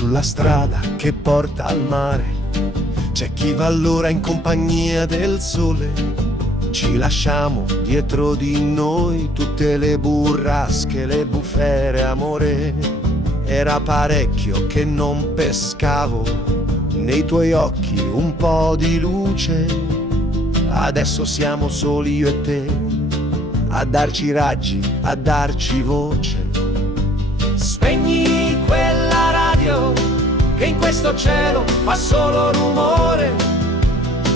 sulla strada che porta al mare. C'è chi va allora in compagnia del sole. Ci lasciamo dietro di noi tutte le burrasche, le bufere, amore. Era parecchio che non pescavo nei tuoi occhi un po' di luce. Adesso siamo soli io e te, a darci raggi, a darci voce. Spegni quella radio che in questo cielo fa solo rumore.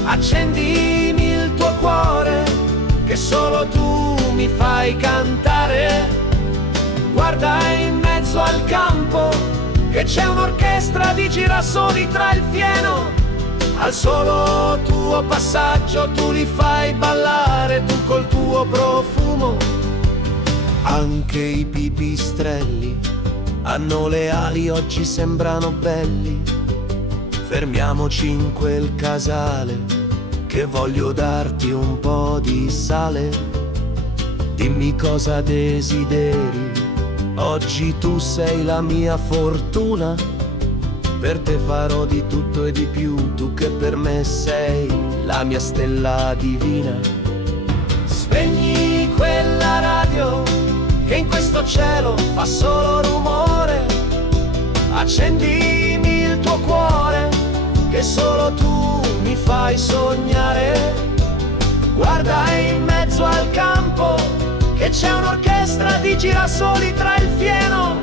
Accendimi il tuo cuore che solo tu mi fai cantare. Guarda in mezzo al campo che c'è un'orchestra di girasoli tra il fieno. Al solo tuo passaggio tu li fai ballare, tu col tuo profumo. Anche i pipistrelli hanno le ali, oggi sembrano belli. Fermiamoci in quel casale che voglio darti un po' di sale. Dimmi cosa desideri, oggi tu sei la mia fortuna. Per te farò di tutto e di più, tu che per me sei la mia stella divina. Spegni quella radio che in questo cielo fa solo rumore. Accendimi il tuo cuore che solo tu mi fai sognare. Guarda in mezzo al campo che c'è un'orchestra di girasoli tra il fieno.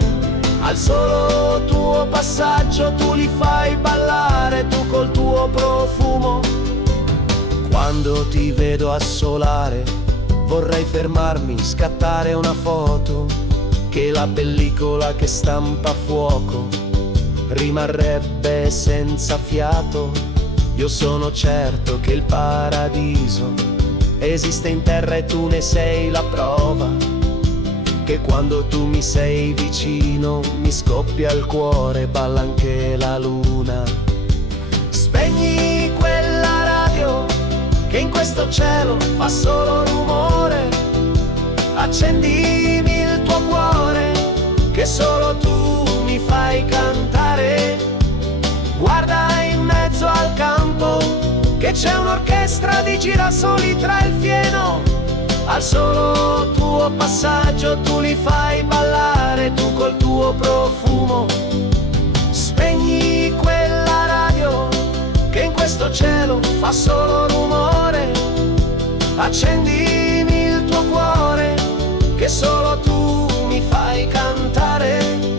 Al solo tuo passaggio tu li fai ballare, tu col tuo profumo. Quando ti vedo assolare vorrei fermarmi, scattare una foto, che la pellicola che stampa a fuoco rimarrebbe senza fiato. Io sono certo che il paradiso esiste in terra e tu ne sei la prova. Che quando tu mi sei vicino mi scoppia il cuore, balla anche la luna. Spegni quella radio che in questo cielo fa solo rumore. Accendimi il tuo cuore che solo tu mi fai cantare. Guarda in mezzo al campo che c'è un'orchestra di girasoli tra il fieno. Al solo tuo passaggio tu li fai ballare, tu col tuo profumo. Spegni quella radio che in questo cielo fa solo rumore. Accendimi il tuo cuore che solo tu mi fai cantare.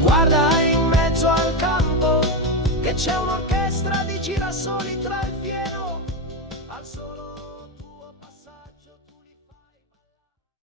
Guarda in mezzo al campo che c'è un'orchestra di girasoli tra il fieno. Al solo